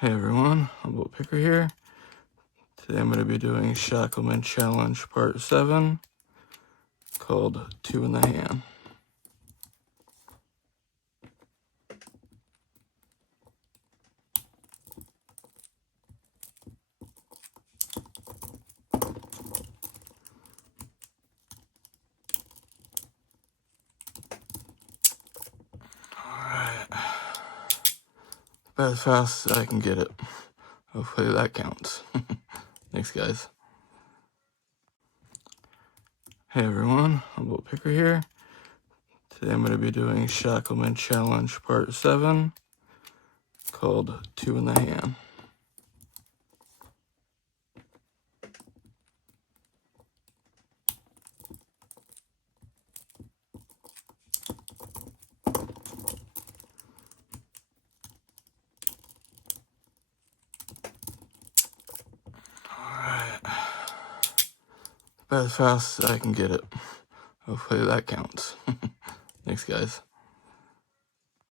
Hey everyone, Humble Picker here. Today I'm going to be doing Shackleman Challenge Part 7, called Two in the Hand. Alright, about as fast as I can get it. Hopefully that counts. Thanks guys. Hey everyone, Humble Picker here. Today I'm going to be doing Shackleman Challenge Part 7, called Two in the Hand. Alright, about as fast as I can get it. Hopefully that counts. Thanks guys.